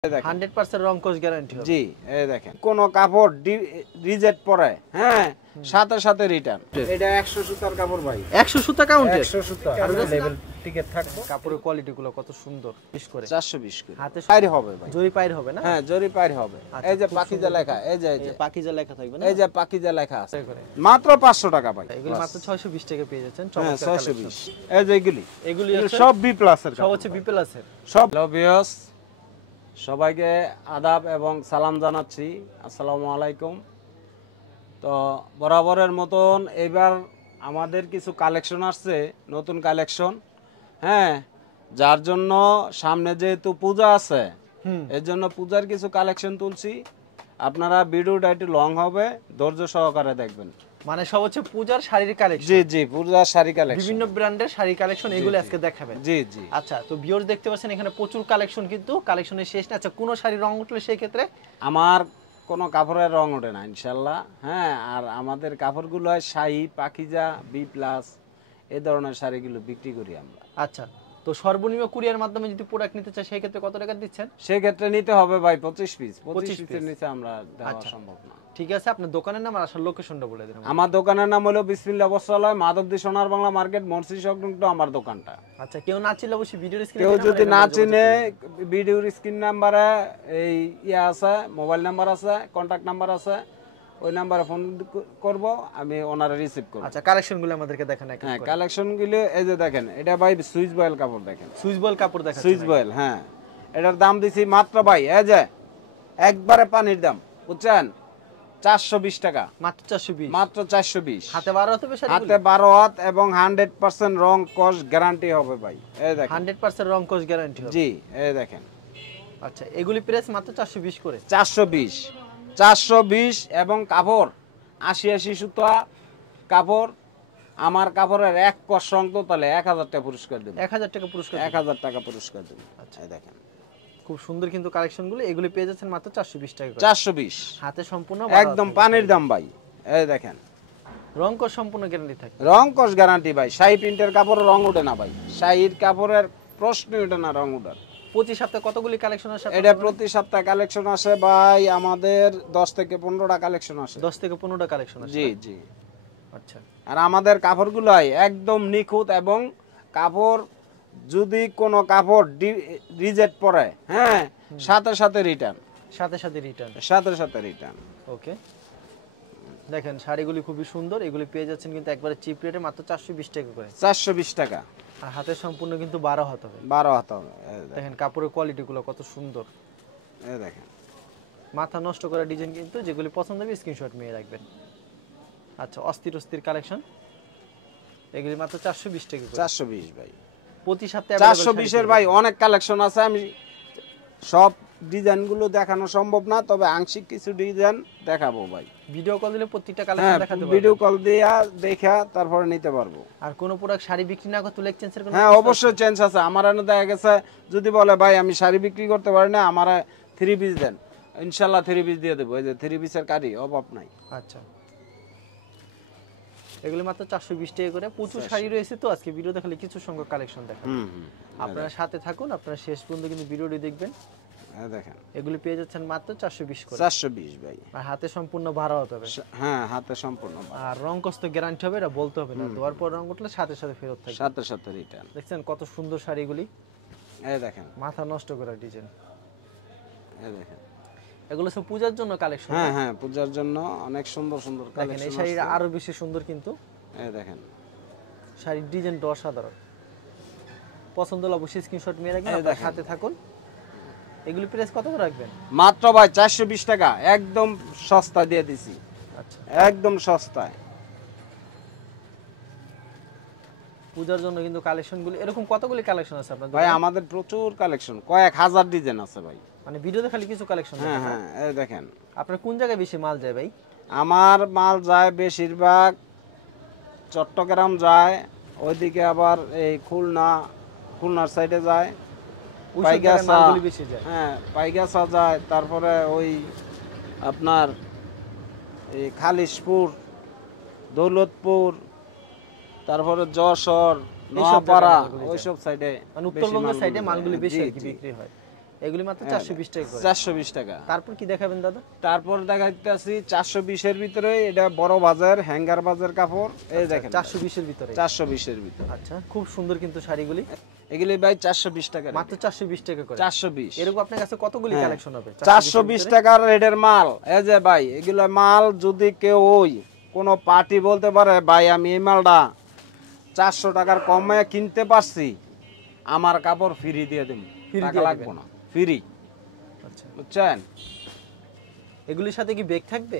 100% রং কোশ guarantee হবে। জি, এই দেখেন কোন কাপড় রিজেক্ট পরে, হ্যাঁ, সাথে সাথে রিটার্ন। এটা 100 সুতার কাপড় ভাই। 100 সুতা কাউন্টের। 100 সুতা। আর লেভেল টিকেট থাকবে। কাপড়ের কোয়ালিটি গুলো কত সুন্দর। 20 করে 420 করে। হাতে পাইর হবে ভাই। জরি পাইর হবে না? হ্যাঁ, জরি পাইর হবে। এই যে পাকিজা লেখা, এই যে পাকিজা লেখা থাকবে না? এই যে পাকিজা লেখা আছে। মাত্র 500 টাকা ভাই। এগুলো মাত্র 620 টাকা পেয়ে যাচ্ছেন। হ্যাঁ, চমৎকার 620। এই যে এগুলি হচ্ছে সব বি প্লাস এর। সব হচ্ছে বি প্লাস এর। সব লবিয়স সবাইকে আদাব এবং সালাম জানাচ্ছি। আসসালামু আলাইকুম। তো বরাবরের মতন এবার আমাদের কিছু কালেকশন আসছে, নতুন কালেকশন। হ্যাঁ, যার জন্য সামনে যেহেতু পূজা আছে, এর জন্য পূজার কিছু কালেকশন তুলছি। আপনারা ভিডিওটা একটু লং হবে, ধৈর্য সহকারে দেখবেন। মানে সব হচ্ছে পূজার শাড়ির কালেকশন। জি জি, পূজার শাড়ি কালেকশন, বিভিন্ন ব্র্যান্ডের শাড়ি কালেকশন, এগুলো আজকে দেখাবেন। জি জি। আচ্ছা, তো ভিউয়ার্স দেখতে পাচ্ছেন এখানে প্রচুর কালেকশন, কিন্তু কালেকশনের শেষ না। আচ্ছা, কোন শাড়ি রং উঠলে সেই ক্ষেত্রে আমার কোনো কাপড়ের রং ওঠে না ইনশাল্লাহ। হ্যাঁ, আর আমাদের কাপড়গুলো হয় শাহী, পাকিজা, বি প্লাস, এই ধরনের শাড়িগুলো বিক্রি করি আমরা। আচ্ছা, তো সর্বনিম্ন কুরিয়ার মাধ্যমে যদি প্রোডাক্ট নিতে চাই সেই ক্ষেত্রে কত টাকা দিচ্ছেন? সেক্ষেত্রে নিতে হবে ভাই 25 পিস। 25 পিসের নিচে আমরা দেওয়া সম্ভব না। ঠিক আছে, আপনার দোকানের নাম আর আসার লোকেশনটা বলে দিন। আমার দোকানের নাম হলো বিসমিল্লাহ বস্ত্রালয়, মাধবদী সোনার বাংলা মার্কেট, মসজিদ সংলগ্ন আমার দোকানটা। আচ্ছা, কেউ না চিনলে অবশ্যই ভিডিওর স্ক্রিনে, কেউ যদি না চিনে ভিডিওর স্ক্রিন নাম্বারে এই আছে, মোবাইল নাম্বার আছে, কন্টাক্ট নাম্বার আছে, ওই নাম্বারে ফোন করব, আমি ওনারে রিসিভ করব। আচ্ছা, কালেকশনগুলো আমাদেরকে দেখান। হ্যাঁ, কালেকশনগুলো এই যে দেখেন, এটা ভাই সুইচ বয়েল কাপড় দেখেন। সুইচ বয়েল কাপড় দেখেন, সুইচ বয়েল। হ্যাঁ, এটার দাম দিছি মাত্র ভাই এই যে একবারে পানির দাম, বুঝছেন, 420 টাকা। মাত্র 420। মাত্র 420। হাতে 12 হাতে বেশি, হাতে 12 হাত এবং 100% রং কস গ্যারান্টি হবে ভাই। এই দেখেন 100% রং কোশ গ্যারান্টি হবে। জি, এই দেখেন। আচ্ছা, এগুলি প্রাইস মাত্র 420 করে। 420 এবং কাপড় 80 সুতা কাপড়। আমার কাপড়ের এক কস রং তো তাহলে 1000 টাকা পুরস্কার দেব। 1000 টাকা পুরস্কার। 1000 টাকা পুরস্কার দেব। আচ্ছা, এই দেখেন খুব সুন্দর কিন্তু কালেকশনগুলো। এগুলি পেয়ে যাচ্ছেন মাত্র 420 টাকা করে। 420 হাতে সম্পূর্ণ একদম পানির দাম ভাই। এই দেখেন রং কোশ সম্পূর্ণ গ্যারান্টি থাকে। রং কস গ্যারান্টি ভাই। শাহী প্রিন্টের কাপড় রং ওঠে না ভাই। শাহীর কাপড়ের প্রশ্ন ওঠে না রং ওঠার। প্রতি সপ্তাহে কতগুলি কালেকশন আসে? এটা প্রতি সপ্তাহে কালেকশন আসে ভাই আমাদের 10 থেকে 15টা কালেকশন আসে। 10 থেকে 15টা কালেকশন আসে। জি জি। আচ্ছা, আর আমাদের কাপড়গুলো একদম নিখুঁত, এবং কাপড় যদি কোনো কাপড় রিজেক্ট পরে, হ্যাঁ, সাথে সাথে রিটার্ন। সাথে সাথে রিটার্ন। সাথে সাথে রিটার্ন। ওকে, দেখেন শাড়িগুলি খুবই সুন্দর। এগুলি পেয়ে যাচ্ছেন কিন্তু একবারে চিপ রেটে মাত্র 420 টাকা করে। 420 টাকা। আর হাতে সম্পূর্ণ কিন্তু 12 হাত হবে। 12 হাত হবে। দেখেন কাপড়ের কোয়ালিটি গুলো কত সুন্দর। এই দেখেন মাথা নষ্ট করা ডিজাইন, কিন্তু যেগুলি পছন্দ হবে স্ক্রিনশট নিয়ে রাখবেন। আচ্ছা, অস্থির অস্থির কালেকশন। এগুলি মাত্র 420 টাকা করে। 420 ভাই। প্রতি সপ্তাহে 420 এর ভাই অনেক কালেকশন আছে। আমি সব ডিজাইনগুলো দেখানো সম্ভব না, তবে আংশিক কিছু ডিজাইন দেখাবো ভাই। ভিডিও কল দিলে প্রত্যেকটা কালেকশন দেখাতে পারবো। ভিডিও কল দিয়া দেখা তারপরে নিতে পারবো। আর কোন প্রোডাক্ট শাড়ি বিক্রি না করতে হলে চেঞ্জের কোনো? হ্যাঁ, অবশ্যই চেঞ্জ আছে। আমার এনে দেখা গেছে যদি বলে ভাই আমি শাড়ি বিক্রি করতে পারি না, আমার 3 পিস দেন, ইনশাআল্লাহ 3 পিস দিয়ে দেবো। এই যে 3 পিসের কারি অভাব নাই। আচ্ছা, এগুলি মাত্র 420 টাকা করে। প্রচুর শাড়ি রয়েছে, তো আজকে ভিডিও দেখালে কিছু সংখ্যক কালেকশন দেখাবো। আপনারা সাথে থাকুন, আপনারা শেষ পর্যন্ত কিন্তু ভিডিওটি দেখবেন। দেখেন এগুলি পেয়ে যাচ্ছেন মাত্র 420 করে। 420 ভাই। আর হাতে সম্পূর্ণ ভাড়া হতে হবে। হ্যাঁ, হাতে সম্পূর্ণ। আর রং কষ্ট গ্যারান্টি হবে, এটা বলতে হবে না। দেওয়ার পর রং উঠলে সাথে সাথে ফেরত থাকবে। সাথে সাথে রিটার্ন। দেখছেন কত সুন্দর শাড়িগুলি। এই দেখেন মাথা নষ্ট করা ডিজাইন। এই দেখেন এগুলো সব পূজার জন্য কালেকশন। হ্যাঁ হ্যাঁ, পূজার জন্য অনেক সুন্দর সুন্দর দেখেন কালেকশন। এই শাড়িটা আরো বেশি সুন্দর কিন্তু। এই দেখেন শাড়ির ডিজাইনটা অসাধারণ। পছন্দ হলে অবশ্যই স্ক্রিনশট নিয়ে রাখবেন, আপনারা সাথে থাকুন। এগুলি প্রাইস কত করে রাখবেন? মাত্র ভাই 420 টাকা, একদম সস্তা দিয়ে দিছি। আচ্ছা, একদম সস্তায়। পূজার জন্য কিন্তু কালেকশনগুলি এরকম কতগুলি কালেকশন আছে আপনাদের ভাই? আমাদের প্রচুর কালেকশন, কয়েক হাজার ডিজাইন আছে ভাই। মানে ভিডিওতে খালি কিছু কালেকশন। হ্যাঁ হ্যাঁ, এই দেখেন। আপনার কোন জায়গায় বেশি মাল যায় ভাই? আমার মাল যায় বেশিরভাগ চট্টগ্রাম যায়, ওইদিকে আবার এই খুলনার সাইডে যায়, পাইগাছা। হ্যাঁ, পাইগাছা যায়, তারপরে ওই আপনার এই খালিশপুর, দৌলতপুর, তারপরে যশোর, নোয়াপাড়া, ওইসব সাইডে, মানে উত্তরবঙ্গের সাইডে মালগুলি বেশি বিক্রি হয়। এগুলি মাত্র 420 টাকা করে। 420 টাকা। তারপর কি দেখাবেন দাদা? তারপর দেখাইতেছি 420 এর ভিতরে, এটা বড় বাজার হ্যাঙ্গার বাজার কাপড়, এই দেখেন 420 এর ভিতরে। 420 এর ভিতরে। আচ্ছা, খুব সুন্দর কিন্তু শাড়িগুলি। এগুলি ভাই 420 টাকা, মাত্র 420 টাকা করে। 420। এরকম আপনার কাছে কতগুলি হ্যাঁ। কালেকশন হবে? 420 টাকার রেডের মাল। এই যে ভাই, এগুলো মাল যদি কেউ ওই কোনো পার্টি বলতে পারে ভাই আমি এই মালটা 400 টাকার কমে কিনতে পারছি, আমার কাপড় ফ্রি দিয়ে দেব, Free টাকা দিয়ে লাগবে দিবেন। না, ফ্রি। আচ্ছা, বুঝছেন? এগুলির সাথে কি ব্যাগ থাকবে?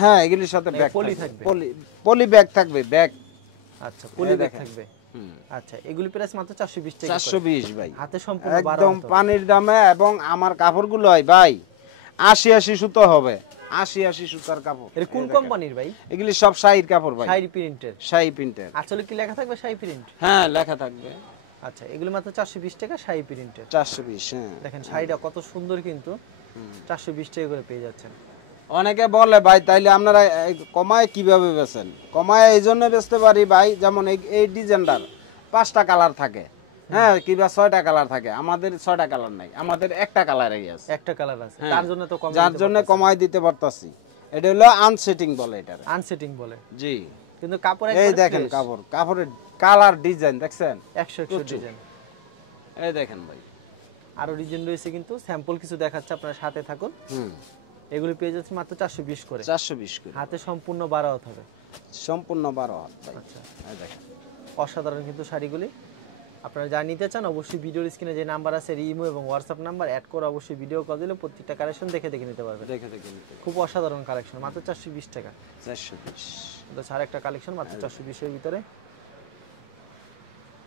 হ্যাঁ, এগুলির সাথে নাকি ব্যাগ পলি থাকবে, থাকবে? পলি ব্যাগ থাকবে, ব্যাগ। আচ্ছা, পলি ব্যাগ দেখেন। থাকবে। হুম, আচ্ছা, এগুলি প্রাইস মাত্র 420 টাকা করে। 420 ভাই, হাতে সম্পূর্ণ 12 একদম হাত হবে। পানির দামে। এবং আমার কাপড়গুলো হয় ভাই 80 সুতো হবে, 80 সুতার কাপড়। এর কোন এই দেখেন। কোম্পানির ভাই? এগুলি সব শাড়ির কাপড় ভাই, শাড়ি প্রিন্টের। শাড়ি প্রিন্টের। আসলে কি লেখা থাকবে শাড়ি প্রিন্ট? হ্যাঁ, লেখা থাকবে। আচ্ছা, এগুলি মাত্র 420 টাকা শাড়ি প্রিন্টের। 420। হ্যাঁ, দেখেন শাড়িটা কত সুন্দর কিন্তু। 420 টাকা করে পেয়ে যাচ্ছেন। অনেকে বলে ভাই তাইলে আপনারা কমায় কিভাবে বেচেন? কমায় এই জন্য বেচতে পারি ভাই, যেমন এই ডিজাইনটার 5টা কালার থাকে, হ্যাঁ, কিংবা 6টা কালার থাকে। আমাদের 6টা কালার নাই, আমাদের একটা কালারই আছে, একটা কালার আছে, হ্যাঁ। তার জন্য তো কম। যার জন্য কমায় দিতে পারতাছি। এটা হলো আনসেটিং বলে এটা। আনসেটিং বলে। জি, কিন্তু কাপড় এই একবারে দেখেন fresh। কাপড়ের কালার ডিজাইন দেখছেন? 100 ডিজাইন। এই দেখেন ভাই, আরো ডিজাইন রয়েছে কিন্তু স্যাম্পল কিছু দেখাচ্ছে, আপনারা সাথে থাকুন। হুম, এগুলি পেয়ে যাচ্ছে মাত্র 420 করে। 420 করে, হাতে সম্পূর্ণ 12 হাত হবে। সম্পূর্ণ 12 হাত ভাই। আচ্ছা, এই দেখেন, অসাধারণ কিন্তু শাড়িগুলি। আপনারা যা নিতে চান অবশ্যই ভিডিওর স্ক্রিনে যে নাম্বার আছে, ইমো এবং হোয়াটসঅ্যাপ নাম্বার অ্যাড করে অবশ্যই ভিডিও কল দিলে প্রত্যেকটা কালেকশন দেখে দেখে নিতে পারবেন। দেখে দেখে নিতে। খুব অসাধারণ কালেকশন, মাত্র 420 টাকা। 420। তো আর একটা কালেকশন মাত্র 420 এর ভিতরে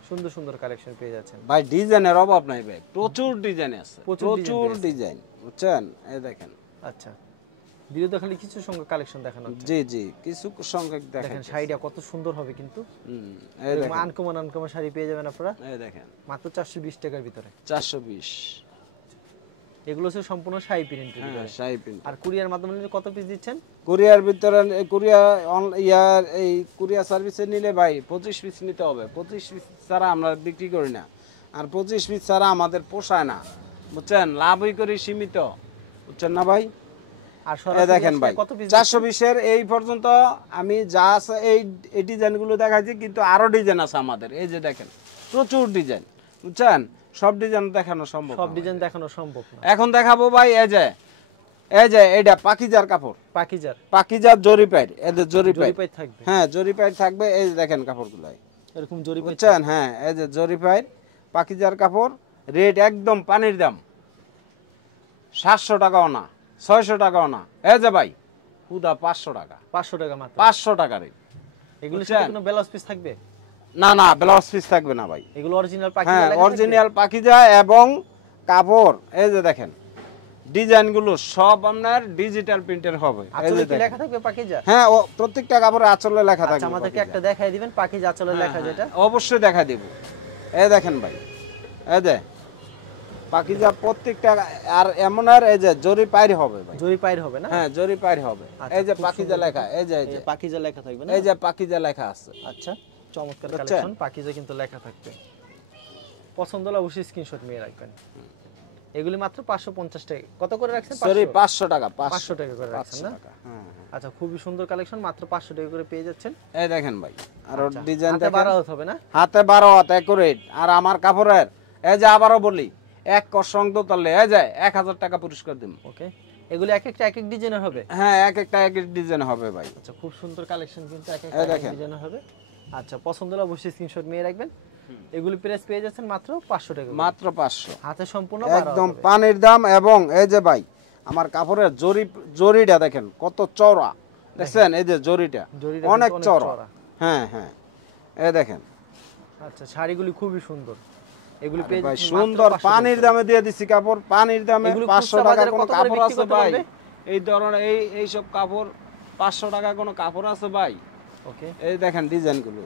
সুন্দর সুন্দর কালেকশন পেয়ে যাচ্ছেন। ভাই ডিজাইনের অভাব নাই ভাই, প্রচুর ডিজাইন আছে, প্রচুর প্রচুর design ডিজাইন। বুঝছেন? এই দেখেন। আচ্ছা, ভিডিও দেখালে কিছু সংখ্যক কালেকশন দেখানো হচ্ছে। জি জি, কিছু সংখ্যক দেখেন। দেখেন শাড়িটা কত সুন্দর হবে কিন্তু। এই দেখেন, আনকমন আনকমন শাড়ি পেয়ে যাবেন আপনারা এই দেখেন, মাত্র 420 টাকার ভিতরে। 420। এগুলো হচ্ছে সম্পূর্ণ শাড়ি প্রিন্টের হ্যাঁ, ভিতরে। শাড়ি প্রিন্ট। আর কুরিয়ার মাধ্যমে নিলে কত পিস দিচ্ছেন? কুরিয়ার ভিতরে ইয়ার এই কুরিয়ার সার্ভিসে নিলে ভাই 25 পিস নিতে হবে। 25 পিস ছাড়া আমরা বিক্রি করি না, আর 25 পিস ছাড়া আমাদের পোষায় না। বুঝছেন? লাভই করি সীমিত। বুঝছেন না ভাই? আর এই সরাসরি দেখেন আসলে ভাই, কত পিস? 420 এর এই পর্যন্ত আমি যা আছে এই ডিজাইনগুলো দেখাচ্ছি, কিন্তু আরো ডিজাইন আছে আমাদের। এই যে দেখেন, প্রচুর ডিজাইন। বুঝছেন? সব ডিজাইন দেখানো সম্ভব সব না। ডিজাইন দেখানো সম্ভব না। এখন দেখাবো ভাই, এই যে এইটা পাকিজার কাপড়, পাকিজার পাকিজার জরিপাইর, এদের জরিপাই। জরিপাই থাকবে। হ্যাঁ, জরিপাইর থাকবে। এই যে দেখেন কাপড়গুলো, এরকম জরিপাই। বুঝছেন? হ্যাঁ, এই যে জরিপাইর পাকিজার কাপড়, রেট একদম পানির দাম। 700 টাকাও না, 600 টাকাও না। এই যে ভাই, হুদা 500 টাকা, 500 টাকা মাত্র। 500 টাকা রেট। এগুলোর বুঝছেন? সাথে কোনো ব্লাউজ পিস থাকবে? না না, ব্লাউজ পিস থাকবে না ভাই। এগুলো অরিজিনাল পাকিজা হ্যাঁ, লেখা থাকবে? অরিজিনাল পাকিজা। এবং কাপড় এই যে দেখেন, ডিজাইনগুলো সব আপনার ডিজিটাল প্রিন্টের হবে। এই আঁচলে যে কি দেখেন। লেখা থাকবে পাকিজা? হ্যাঁ, ও প্রত্যেকটা কাপড়ে আঁচলে লেখা আচ্ছা, থাকবে। আমাদেরকে পাকিজা। একটা দেখাই দিবেন পাকিজা আঁচলে হ্যাঁ, লেখা যেটা। হ্যাঁ, অবশ্যই দেখা দেব। এই দেখেন ভাই, এই যে পাকিজা প্রত্যেকটা। আর এমন আর এই যে জরি পাইর হবে ভাই। জরিপাইর হবে না? হ্যাঁ, জরি পাইর হবে। আচ্ছা, এই যে খুব পাকিজা সুন্দর লেখা, এই যে এই যে পাকিজা লেখা থাকবে না? এই যে পাকিজা লেখা আছে। আচ্ছা, চমৎকার বুঝছেন? কালেকশন, পাকিজা কিন্তু লেখা থাকবে। পছন্দ হলে অবশ্যই স্ক্রিনশট নিয়ে রাখবেন। এগুলি মাত্র 550 টাকা। কত করে রাখছেন? সরি, 500 500 টাকা, 500 টাকা করে রাখছেন 500 না? টাকা। হ্যাঁ, হ্যাঁ। আচ্ছা, খুবই সুন্দর কালেকশন, মাত্র 500 টাকা করে পেয়ে যাচ্ছেন। এই দেখেন ভাই, আর আচ্ছা, ডিজাইন হাতে দেখেন। 12 হাত হবে না? হাতে 12 হাত একুরেট। আর আমার কাপড়ের এই যে আবারও বলি, এক কসং তো তাহলে এই যে 1000 টাকা পুরস্কার দিন। ওকে, এগুলো এক একটা এক এক ডিজাইনের হবে? হ্যাঁ, এক একটা এক এক ডিজাইন হবে ভাই। আচ্ছা, খুব সুন্দর কালেকশন কিন্তু এক এই একটা দেখেন। ডিজাইনের হবে। আচ্ছা, পছন্দ হলে অবশ্যই স্ক্রিনশট নিয়ে রাখবেন। এগুলি প্রাইস পেয়ে যাচ্ছেন মাত্র 500 টাকা করে। মাত্র 500। হাতে সম্পূর্ণ 12 হাত একদম হবে। পানির দাম। এবং এই যে ভাই, আমার কাপড়ের জরিটা দেখেন কত চওড়া। দেখছেন? এই যে জরিটা জরিটা অনেক কিন্তু চওড়া। চওড়া। হ্যাঁ হ্যাঁ, এই দেখেন আচ্ছা, শাড়িগুলি খুবই সুন্দর। এগুলি আরে পেয়ে ভাই, যাচ্ছেন সুন্দর মাত্র 500 পানির টাকা। দামে দিয়ে দিছি কাপড়, পানির দামে। এগুলো 500 খুচরা টাকার বাজারে কোনো কত করে কাপড় বিক্রি আছে করতে ভাই? পারবে? এই ধরনের এইসব কাপড় 500 টাকা কোনো কাপড় আছে ভাই? ওকে, এই দেখেন ডিজাইনগুলো,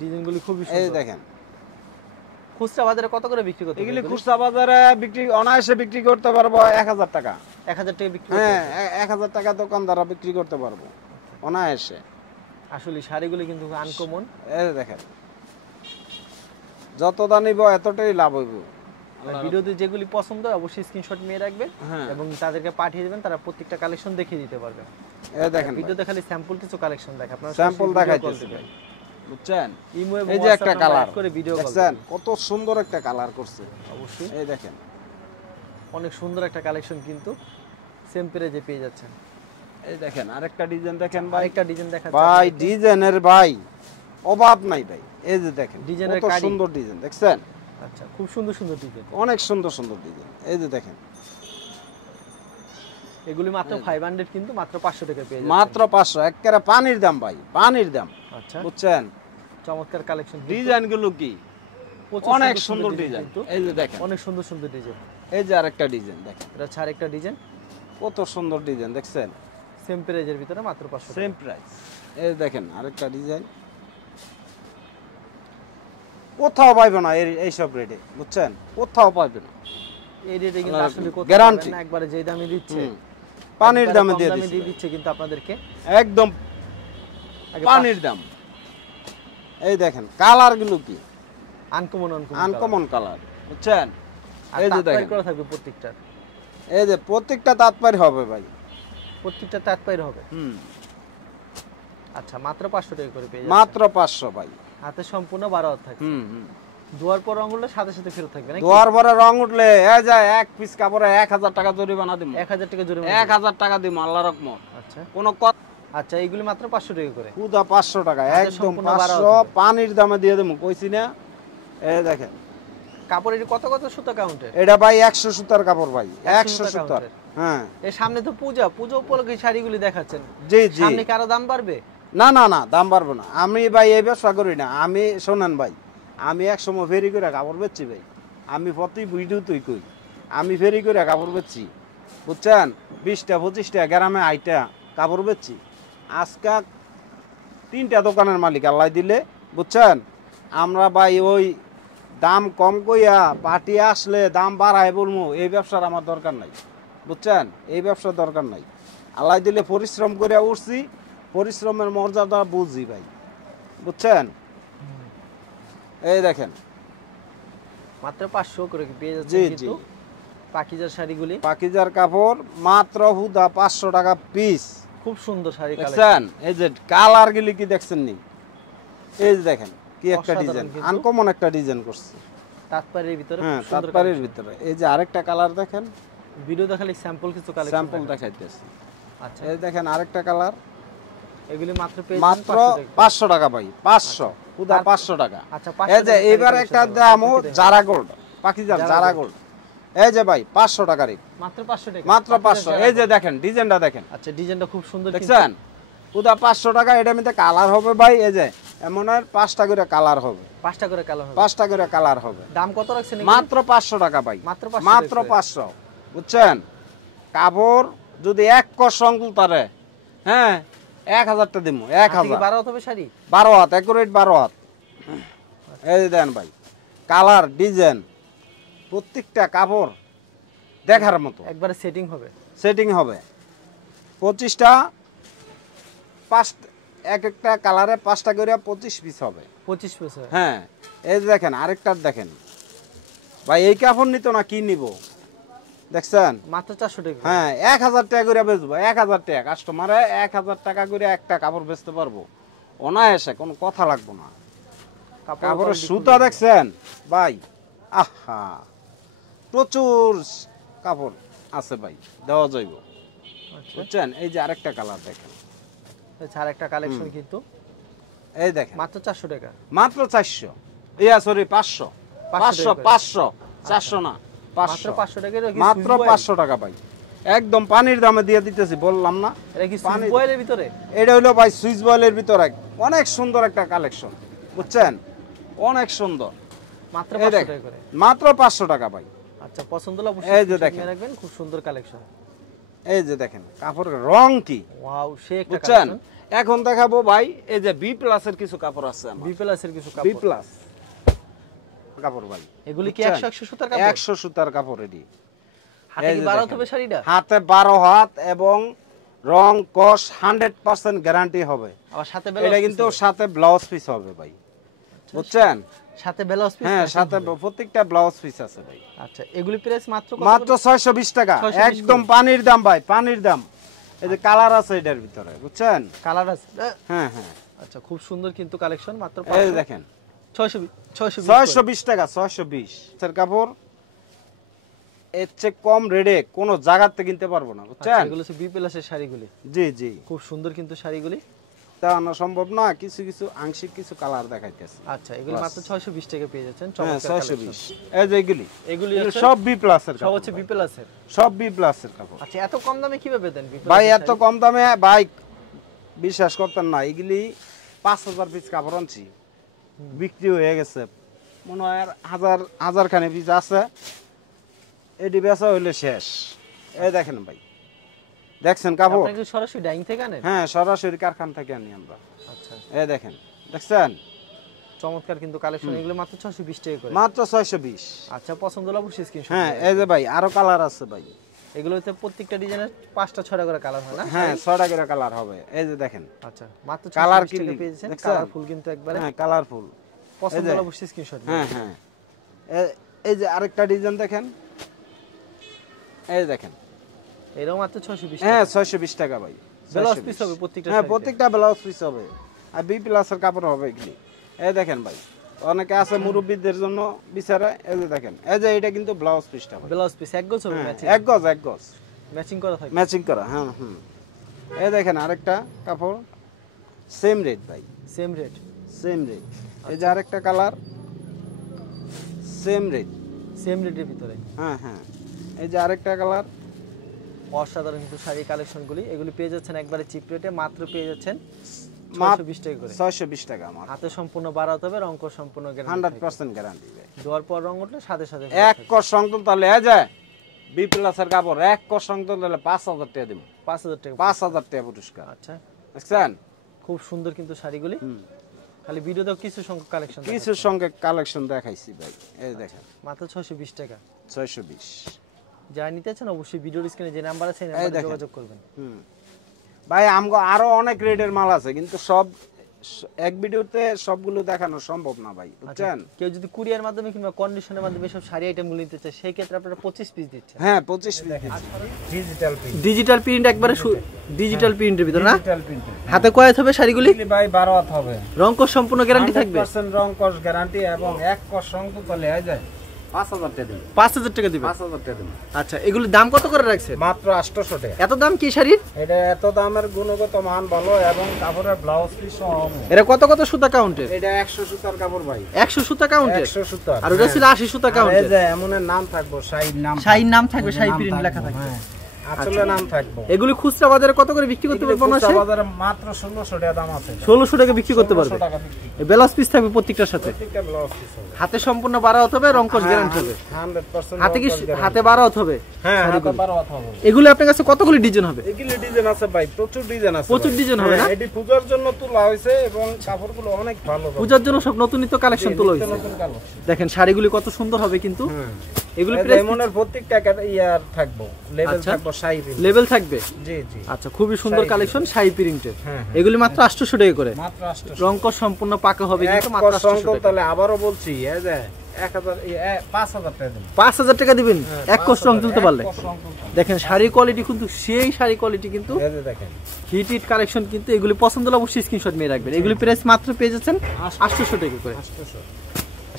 ডিজাইনগুলি খুবই এই সুন্দর। দেখেন। খুচরা বাজারে কত করে বিক্রি করতে এগুলি পারবে? খুচরা বাজারে অনায়াসে বিক্রি করতে পারবো 1000 টাকা। 1000 টাকা বিক্রি করতে হ্যাঁ, পারবে। 1000 টাকা দোকানদাররা বিক্রি করতে পারবো অনায়াসে। আসলে শাড়িগুলি কিন্তু আনকমন। এই দেখেন, যত দাম নিব এতটাই লাভ হইব। ভিডিওতে যেগুলি পছন্দ হয় অবশ্যই স্ক্রিনশট নিয়ে রাখবেন হ্যাঁ। এবং তাদেরকে পাঠিয়ে দেবেন, তারা প্রত্যেকটা কালেকশন দেখিয়ে দিতে পারবে। এই দেখেন ভিডিওতে খালি স্যাম্পল কিছু কালেকশন দেখে, আপনারা স্যাম্পল দেখাইতেছি ভাই, বুঝছেন? ইমো এবং এই যে একটা WhatsApp কালার করে ভিডিও কল দেখছেন কত সুন্দর একটা কালার করছে, অবশ্যই এই দেখেন অনেক সুন্দর একটা কালেকশন কিন্তু সেম পেজে পেয়ে যাচ্ছেন। এই দেখেন আরেকটা ডিজাইন দেখেন ভাই, আরেকটা ডিজাইন দেখাচ্ছি ভাই ডিজাইনের ভাই অভাব নাই ভাই। এই যে দেখেন ডিজাইনের কত কারি। সুন্দর ডিজাইন দেখছেন, আচ্ছা খুব সুন্দর সুন্দর ডিজাইন, অনেক সুন্দর সুন্দর ডিজাইন। এই যে দেখেন এগুলি মাত্র 500 কিন্তু মাত্র 500 টাকা পেয়ে যাচ্ছেন। মাত্র 500, একেবারে পানির দাম ভাই, পানির দাম, আচ্ছা বুঝছেন? চমৎকার কালেকশন, ডিজাইন গুলো কি অনেক সুন্দর ডিজাইন। এই যে দেখেন অনেক সুন্দর সুন্দর ডিজাইন। এই যে আরেকটা ডিজাইন দেখেন, এটা ছাড় একটা ডিজাইন কত সুন্দর ডিজাইন দেখছেন, সেম প্রাইজের ভিতরে মাত্র 500 সেম প্রাইস। এই দেখেন আরেকটা ডিজাইন, কোথাও পাইবে না এইসব রেটে, বুঝছেন? কোথাও পাইবে না এই রেটে কিন্তু আসলে কোথাও গ্যারান্টি পাবেন না, একবারে যেই দামে দিচ্ছে পানির একবারে দামে কম দিয়ে দামে দিচ্ছে দিয়ে দিচ্ছে কিন্তু আপনাদেরকে একদম আগে পানির দাম। এই দেখেন কালার গুলো কি আনকমন আনকমন কালার, বুঝছেন? এই যে দেখেন করা থাকবে প্রত্যেকটা, এই যে প্রত্যেকটা তাৎপর্য হবে ভাই, প্রত্যেকটা তাৎপর্য হবে। হুম আচ্ছা মাত্র 500 টাকা করে পেয়ে যাবেন, মাত্র 500 ভাই। হাতে সম্পূর্ণ 12 হাত থাকে। হুম হুম দুয়ার পর রঙগুলো সাথে সাথে ফেরত থাকবে নাকি? দুয়ার ভরে রং উঠলে এই যে এক পিস কাপড়ে 1000 টাকা জরিমানা দিমু, 1000 টাকা জরিমানা 1000 টাকা দিমু আল্লাহর রহমত। আচ্ছা কোনো কথা আচ্ছা এইগুলি মাত্র 500 টাকা করে, খুদা 500 টাকা, হাতে একদম সম্পূর্ণ 500 12 পানির দামে দিয়ে দেবো, কইছি না? এই দেখেন কাপড়ের কত কত সুতা কাউন্টের? এটা ভাই 100 সুতার কাপড় ভাই, 100 100 সুতার। কাউন্টের। হ্যাঁ এর সামনে তো পূজা উপলক্ষে শাড়িগুলি দেখাচ্ছেন, জি জি, সামনে কি আরো দাম বাড়বে? না না না দাম বাড়বে না। আমি ভাই এই ব্যবসা করি না, আমি শোনেন ভাই, আমি এক সময় ফেরি করে কাপড় বেচছি ভাই, আমি প্রতি ভিডিও তুই কই আমি ফেরি করে কাপড় বেচছি, বুঝছেন? 20টা 25টা গ্রামে আইটা কাপড় বেচছি। আজকা 3টা দোকানের মালিক আল্লাহ দিলে, বুঝছেন? আমরা ভাই ওই দাম কম কইয়া পার্টি আসলে দাম বাড়ায় বলবো, এই ব্যবসার আমার দরকার নাই, বুঝছেন? এই ব্যবসার দরকার নাই। আল্লাহ দিলে পরিশ্রম করে উঠছি, পরিশ্রমের মর্যাদা বুঝি ভাই, বুঝছেন? এই দেখেন মাত্র 500 করে পেয়ে জি যাচ্ছেন জি, কিন্তু পাকিজার শাড়িগুলি, পাকিজার কাপড় মাত্র হুদা 500 টাকা পিস, খুব সুন্দর শাড়ি কালেকশন, দেখছেন? এই যে কালার গুলি কি দেখছেন নি? এই যে দেখেন কি একটা অসাধারণ ডিজাইন, কিন্তু। আনকমন একটা ডিজাইন করছে, তাৎপর্যের ভিতরে হ্যাঁ খুব সুন্দর তাৎপরের collection। ভিতরে। এই যে আরেকটা কালার দেখেন, ভিডিও দেখালে স্যাম্পল কিছু কালেকশন স্যাম্পল দেখাইতেছি। আচ্ছা এই দেখেন আরেকটা কালার, এগুলি মাত্র পেয়ে মাত্র যাচ্ছেন 500 টাকা ভাই, 500 হুদা 500 টাকা। আচ্ছা এই যে এবার একটা দামও জারা গোল্ড, পাকিজার জারা জারা গোল্ড। গোল্ড, এই যে ভাই 500 টাকা রেট, মাত্র 500 টাকা, মাত্র পাকিজার 500। জারা এই যে গোল্ড। দেখেন ডিজাইনটা দেখেন, আচ্ছা ডিজাইনটা খুব সুন্দর কিন্তু। দেখছেন? হুদা 500 টাকা, এটার মধ্যে কালার হবে ভাই, এই যে এমন আর 5টা করে কালার হবে, 5টা করে কালার হবে। 5টা করে কালার হবে, দাম কত রাখছেন এগুলি? মাত্র 500 টাকা ভাই, মাত্র 500 মাত্র টাকা করে। 500, বুঝছেন? কাপড় যদি এক কষ সংকুল তারে, হ্যাঁ 1000 টা দিমু, হাতে কি 1000 12 হবে শাড়ি? 12 হাত, একুরেট 12 হাত। এই যে দেন ভাই কালার ডিজাইন প্রত্যেকটা কাপড় দেখার মতো, একবারে সেটিং হবে। সেটিং হবে। 25টা এক একটা কালারে 5টা করে 25 পিস হবে, 25 পিস হবে। হ্যাঁ। এই যে দেখেন আরেকটা দেখেন ভাই, এই কাপড় নিত না কি নিব, দেখছেন? মাত্র 400 টাকা। হ্যাঁ 1000 টাকা করে বেচবো, 1000 টাকা কাস্টমারে 1000 টাকা করে একটা কাপড় বেচতে পারবো অনায়াসে, কোনো কথা লাগবো না। কাপড়ের সুতা দেখছেন ভাই, আহা প্রচুর কাপড় আছে ভাই, দেওয়া যাইব, আচ্ছা বুঝছেন? এই যে আরেকটা কালার দেখেন, ছাড় একটা কালেকশন কিন্তু এই দেখেন মাত্র 400 টাকা। মাত্র 400, ইয়া সরি 500 500 500 400 না মাত্র 500, 500 টাকা। এটা কি মাত্র সুইচ বয়েল? 500 টাকা ভাই, একদম পানির দামে দিয়ে দিতেছি, বললাম না? এটা কি সুইচ পানির- বয়েলের ভিতরে? এটা হলো ভাই সুইচ বয়েলের ভিতরে অনেক সুন্দর একটা কালেকশন, বুঝছেন? অনেক সুন্দর, মাত্র এই 500 দেখেন টাকা করে। মাত্র 500 টাকা ভাই। আচ্ছা পছন্দ হলে এই অবশ্যই যে screenshot দেখেন। নিয়ে রাখবেন, খুব সুন্দর কালেকশন। এই যে দেখেন কাপড়ের রং কি, ওয়াও সে একটা বুঝছেন? কালেকশন। এখন দেখাবো ভাই এই যে বি প্লাসের কিছু কাপড় আছে আমার, বি প্লাস এর কিছু বি কাপড়। প্লাস কাপড় ভাই, এগুলি কি বুঝছেন? 100 সুতার কাপড়? 100 সুতার কাপড় এডি, হাতে এই কি যে 12 দেখেন। হবে শাড়িটা? হাতে 12 হাত এবং রং কস 100% গ্যারান্টি হবে। আবার সাথে এটা কিন্তু সাথে ব্লাউজ পিস হবে ভাই, বুঝছেন? সাথে ব্লাউজ পিস? হ্যাঁ, সাথে প্রত্যেকটা ব্লাউজ পিস আছে ভাই। আচ্ছা, এগুলি প্রাইস মাত্র কত? মাত্র 620 টাকা, 620 একদম পানির দাম ভাই, পানির দাম। এই যে কালার আছে এটার ভিতরে, বুঝছেন? কালার আছে? হ্যাঁ হ্যাঁ। আচ্ছা, খুব সুন্দর কিন্তু কালেকশন, মাত্র এই দেখেন 620 টাকা, 620 এর কাপড়। এর চেয়ে কম রেটে কোনো জায়গাতে কিনতে পারবো না, বুঝছেন? এগুলো হচ্ছে বি প্লাসের শাড়িগুলি। জি জি, খুব সুন্দর কিন্তু শাড়িগুলি। তা না সম্ভব না, কিছু কিছু আংশিক কিছু কালার দেখাইতেছে। আচ্ছা, এগুলো মাত্র 620 টাকা পেয়ে যাচ্ছেন। হ্যাঁ, চমৎকার 620। এই যে এগুলি হচ্ছে সব বি প্লাস এর সব কাপড়, হচ্ছে বি প্লাসের। সব বি প্লাস এর কাপড়। আচ্ছা, এত কম দামে কিভাবে দেন বি প্লাস? ভাই এত কম দামে ভাই বিশ্বাস করতেন না, এগুলি 5000 পিস কাপড় আনছি, বিক্রি হয়ে গেছে মনে হয় আর হাজার খানে পিস আছে, এটি বেচা হইলে শেষ। এই দেখেন ভাই, দেখছেন কাপড়? আপনি কি সরাসরি ডাইং থেকে আনেন? হ্যাঁ, সরাসরি কারখানা থেকে আনি আমরা। আচ্ছা, এই দেখেন, দেখছেন? চমৎকার কিন্তু কালেকশন। এগুলো মাত্র 620 টাকা করে। মাত্র 620। আচ্ছা, পছন্দ হলে অবশ্যই স্ক্রিনশট। হ্যাঁ, এই যে ভাই আরো কালার আছে ভাই। এগুলোতে প্রত্যেকটা ডিজাইনের 5টা 6টা করে কালার হয় না? হ্যাঁ, 6টা করে কালার হবে। এই যে দেখেন, আচ্ছা, মাত্র কালার 620 টাকা কি পেয়ে যাচ্ছেন। দেখছেন? কালারফুল কিন্তু একবারে। হ্যাঁ, কালারফুল। পছন্দ হলে অবশ্যই স্ক্রিনশট। হ্যাঁ হ্যাঁ, এই যে আরেকটা ডিজাইন দেখেন, এই দেখেন, এরও মাত্র 620 হ্যাঁ টাকা। 620 টাকা ভাই। ব্লাউজ পিস হবে প্রত্যেকটা? হ্যাঁ, প্রত্যেকটা ব্লাউজ পিস হবে, আর বি প্লাসের কাপড় হবে এগুলি। এই দেখেন ভাই, অনেকে আছে মুরব্বীদের জন্য বিচারে। এই যে দেখেন, এই যে এটা কিন্তু ব্লাউজ পিসটা ভাই। ব্লাউজ পিস এক গজ হবে ম্যাচিং? এক গজ ম্যাচিং করা থাকে? ম্যাচিং করা। হ্যাঁ হুম। এই দেখেন আরেকটা কাপড়, সেম রেট ভাই, সেম রেট। Same rate. এই যে আরেকটা কালার, সেম রেট। সেম রেটের ভিতরে? হ্যাঁ হ্যাঁ। এই যে আরেকটা কালার। অসাধারণ কিন্তু শাড়ি কালেকশনগুলি। এগুলি পেয়ে যাচ্ছেন একবারে চিপ রেটে, মাত্র পেয়ে যাচ্ছেন 620 টাকা করে। 620 টাকা আমার। হাতে সম্পূর্ণ বাড়াতে হবে, রং কর সম্পূর্ণ গ্যারান্টি। 100% গ্যারান্টি ভাই। দেওয়ার পর রং উঠলে সাথে সাথে এক কর সংতন তাহলে এই যে বি প্লাসের কাপড়, এক কর সংতন তাহলে 5000 টাকা দেব। 5000 টাকা? 5000 টাকা পুরস্কার। আচ্ছা, দেখছেন? খুব সুন্দর কিন্তু শাড়িগুলি। খালি ভিডিওতে কিছু সংখ্যক কালেকশন, কিছু সঙ্গে কালেকশন দেখাইছি ভাই। এই দেখেন, মাত্র 620 টাকা। 620। যারা নিতে চান অবশ্যই ভিডিওর স্ক্রিনে যে নাম্বার আছে সেই নাম্বারে যোগাযোগ করবেন। ভাই আমগো আরো অনেক রেটের মাল আছে, কিন্তু সব এক ভিডিওতে সবগুলো দেখানো সম্ভব না ভাই, বুঝছেন? কেউ যদি কুরিয়ার মাধ্যমে কিংবা কন্ডিশনের মাধ্যমে সব শাড়ি আইটেমগুলো নিতে চায়, সেই ক্ষেত্রে আপনারা 25 পিস দিচ্ছেন? হ্যাঁ, 25 piece. Digital print, digital print একবারে ডিজিটাল প্রিন্টের ভিতর না? Digital print. হাতে কয় হবে শাড়িগুলি? ভাই 12 হাত হবে। রং কস সম্পূর্ণ গ্যারান্টি থাকবে? 100% রং কস গ্যারান্টি, এবং এক কস সংতন তাহলে এই যে 5000 টাকা দিবেন। 5000 টাকা দিবেন? 5000 টাকা দিবেন। আচ্ছা, এগুলোর দাম কত করে রাখছেন? মাত্র 800 টাকা। এত দাম কি শাড়ির? এটা এত দামের গুণগত মান ভালো, এবং কাপড়ের ব্লাউজ পিস সহ। এটা কত সুতা কাউন্টের? এটা 100 সুতার কাপড় ভাই। 100 সুতা কাউন্টের? 100 সুতার। আর ওটা ছিল 80 সুতা কাউন্টের? এই যে এমনের নাম থাকবো, শাড়ির নাম, শাড়ির নাম থাকবে, শাড়ি প্রিন্ট লেখা থাকবে। হ্যাঁ, আসলে নাম থাকবো। এগুলি খুচরা বাজারে কত করে বিক্রি করতে পারবেন? খুচরা বাজারে মাত্র 1600 টাকা দাম আছে। 1600 টাকা বিক্রি করতে পারবে? 1600 টাকা বিক্রি। এই ব্লাউজ পিস থাকবে প্রত্যেকটার সাথে? প্রত্যেকটা ব্লাউজ পিস হবে। হাতে সম্পূর্ণ 12 হাত হবে, রং কস গ্যারান্টি হবে? 100% হাতে কি হাতে 12 হাত হবে? হ্যাঁ, হাতে 12 হাত হবে। এগুলো আপনার কাছে কতগুলি ডিজাইন হবে? এগুলি ডিজাইন আছে ভাই, প্রচুর ডিজাইন আছে। প্রচুর ডিজাইন হবে না? এটি পূজার জন্য তোলা হয়েছে, এবং কাপড়গুলো অনেক ভালো। পূজার জন্য সব নতুন নিত্য কালেকশন তোলা হয়েছে। নতুন কালেকশন। দেখেন শাড়িগুলি কত সুন্দর হবে কিন্তু। এগুলি এমনের প্রত্যেকটা ইয়ার থাকবো, লেভেল থাকবো, শাড়ি প্রিন্ট লেভেল থাকবে। জি জি। আচ্ছা, খুবই সুন্দর কালেকশন শাড়ি প্রিন্টের। হ্যাঁ, এগুলি মাত্র 800 টাকা করে। মাত্র 800। রং কস সম্পূর্ণ পাকা হবে কিন্তু, মাত্র 800 টাকা। তাহলে আবারও বলছি, এই যে 5000 টাকা দিন। 5000 টাকা দিবেন এক কস রং তুলতে পারলে? এক কস রং তুলতে। দেখেন শাড়ির কোয়ালিটি কিন্তু সেই শাড়ি কোয়ালিটি কিন্তু, এই যে দেখেন হিট কালেকশন কিন্তু। এগুলি পছন্দ হলে অবশ্যই স্ক্রিনশট নিয়ে রাখবেন। এগুলি প্রাইস মাত্র পেয়ে যাচ্ছেন 800 টাকা করে। 800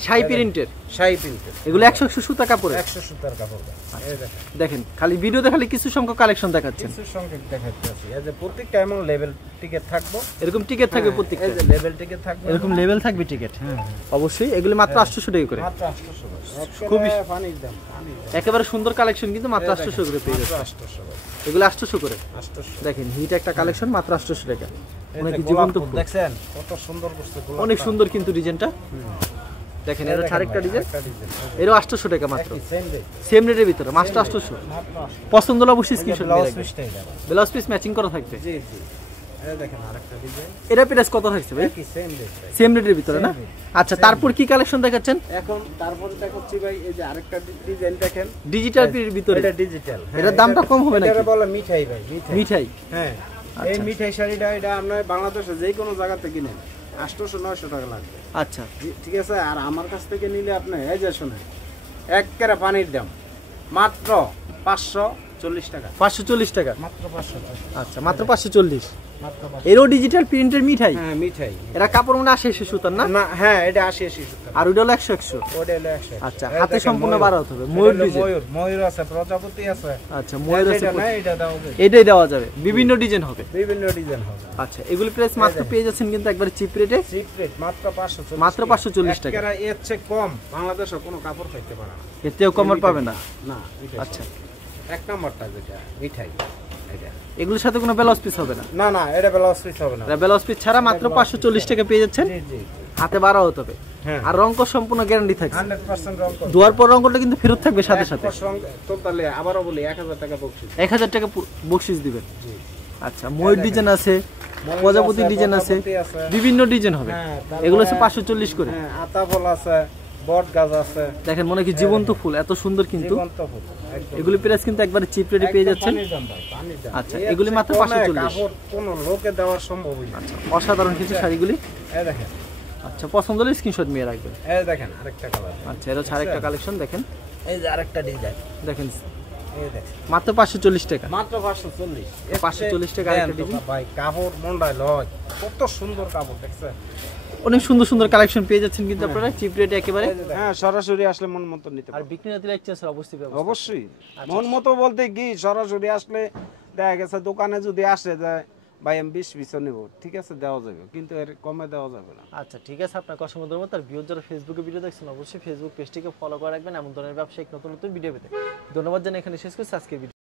শাড়ি প্রিন্টের, শাড়ি প্রিন্টের। এগুলো 100 সুতা কাপড়, 100 সুতার কাপড়। এই দেখেন, দেখেন খালি ভিডিওতে খালি কিছু সংখ্যক কালেকশন দেখাচ্ছেন। কিছু সংখ্যক দেখাচ্ছি। এই যে প্রত্যেকটা এমন লেভেল টিকেট থাকবো, এরকম টিকেট থাকবে প্রত্যেকটা? এই যে লেভেল টিকেট থাকবে, এরকম লেভেল থাকবে টিকেট। অবশ্যই এগুলি মাত্র 800 টাকা করে। মাত্র 800। খুবই পানির দাম, পানির দাম। একেবারে সুন্দর কালেকশন কিন্তু, মাত্র 800 করে পেয়ে যাচ্ছে। 800 এগুলো 800 করে। 800। দেখেন হিট একটা কালেকশন, মাত্র 800 টাকা। এই অনেক যে জীবন্ত গোলাপ ফুল দেখছেন কত সুন্দর করছে গোলাপ। অনেক সুন্দর কিন্তু ডিজাইনটা। দেখেন এটা আরেকটা ডিজাইন, এরও 800 টাকা মাত্র। সেম রেটের ভিতরে মাত্র 800। পছন্দ হলে অবশ্যই স্ক্রিনশট নিয়ে রাখবেন। ব্লাউজ পিস ম্যাচিং করা থাকবে। জি জি। এই দেখেন আরেকটা ডিজাইন। এটা প্রাইস কত থাকছে ভাই? কি সেম রেট? সেম রেটের ভিতরে না? আচ্ছা, তারপর কি কালেকশন দেখাচ্ছেন এখন? তারপর দেখাচ্ছি ভাই, এই যে আরেকটা ডিজাইন দেখেন, ডিজিটাল এর ভিতরে। এটা ডিজিটাল। এটার দামটা কম হবে নাকি? এটা বলে মিঠাই ভাই, মিঠাই। হ্যাঁ, এই মিঠাই শাড়িটা এটা আপনি বাংলাদেশে যে কোনো জায়গাতে কিনেন 800-900 টাকা লাগবে। আচ্ছা ঠিক আছে। আর আমার কাছ থেকে নিলে আপনি এই যে শুনেন, একেবারে পানির দাম মাত্র 540 টাকা। 540 টাকা মাত্র 540। আচ্ছা মাত্র 540। মাত্র এরও ডিজিটাল প্রিন্টের মিঠাই। হ্যাঁ মিঠাই। এরা কাপড় মনে 80 সুতার না? না হ্যাঁ এটা 80 সুতা। আর ওইটা হলো 100। ওটা হলো 100। আচ্ছা হাতে সম্পূর্ণ বাড়াতে হবে। ময়ূর ডিজাইন। ময়ূর আছে, প্রজাপতি আছে। আচ্ছা ময়ূর আছে। এটা না এটা দাও। এটাই দেওয়া যাবে, বিভিন্ন ডিজাইন হবে। বিভিন্ন ডিজাইন হবে। আচ্ছা এগুলি প্রাইস মাত্র পেয়ে যাচ্ছেন কিন্তু একবারে চিপ রেটে। চিপ রেট মাত্র 540। মাত্র 540 টাকা। একেবারে এর চেয়ে কম বাংলাদেশে কোনো কাপড় পাইতে পারে না। এতেও কম আর পাবে না। না। আচ্ছা এক নাম্বারটা যেটা মিঠাই এটা। এগুলোর সাথে কোনো ব্লাউজ পিস হবে না? না না এটা ব্লাউজ পিস হবে না। এটা ব্লাউজ পিস ছাড়া মাত্র 540 টাকা পেয়ে যাচ্ছেন। জি জি। হাতে বাড়া হতে হবে। হ্যাঁ। আর রং সম্পূর্ণ গ্যারান্টি থাকবে। 100% রং কর। দুয়ার পর রংটা কিন্তু ফেরত থাকবে সাথে সাথে। তো তাহলে আবারও বলি 1000 টাকা বকশিশ। 1000 টাকা বকশিশ দিবেন। জি। আচ্ছা ময়ূর ডিজাইন আছে, প্রজাপতি ডিজাইন আছে, বিভিন্ন ডিজাইন হবে। এগুলো হচ্ছে 540 করে। হ্যাঁ আতা ফল আছে, বট গাছ আছে। দেখেন মনে কি জীবন্ত ফুল, এত সুন্দর কিন্তু। জীবন্ত ফুল। এগুলি প্রাইস কিন্তু একবারে চিপ রেটে পেয়ে যাচ্ছেন। পানির দাম ভাই, পানির দাম। আচ্ছা এগুলি মাত্র 540। কাপড় কোন লোকে দেওয়া সম্ভবই না। আচ্ছা অসাধারণ কিছু শাড়িগুলি। এই দেখেন। আচ্ছা পছন্দ হলে স্ক্রিনশট নিয়ে রাখবেন। এই দেখেন আরেকটা কালার। আচ্ছা এটা হচ্ছে আরেকটা কালেকশন দেখেন। এই যে আরেকটা ডিজাইন। দেখেন এই দেখেন মাত্র 540 টাকা। মাত্র 540। 540 টাকা আরেকটা ডিজাইন। ভাই কাপড় মন্ডাই লয়। কত সুন্দর কাপড় দেখছেন। অনেক সুন্দর সুন্দর কালেকশন পেয়ে যাচ্ছেন কিন্তু আপনারা চিপ রেটে একেবারে। হ্যাঁ সরাসরি আসলে মন মতো নিতে আর পারবেন। বিক্রি না দিলে এক্সচেঞ্জ অবশ্যই ব্যবস্থা। অবশ্যই মন মতো বলতে কি সরাসরি আসলে দেখা গেছে দোকানে যদি আসে যায় ভাই আমি 20 পিসও নেব, ঠিক আছে দেওয়া যাবে, কিন্তু এর কমে দেওয়া যাবে না। আচ্ছা ঠিক আছে, আপনার অসংখ্য ধন্যবাদ। আর ভিউয়ার যারা ফেসবুকে ভিডিও দেখছেন অবশ্যই ফেসবুক পেজটিকে ফলো করে রাখবেন এমন ধরনের ব্যবসায়িক নতুন নতুন ভিডিও পেতে। ধন্যবাদ জানাই এখানে শেষ করছি আজকের ভিডিও।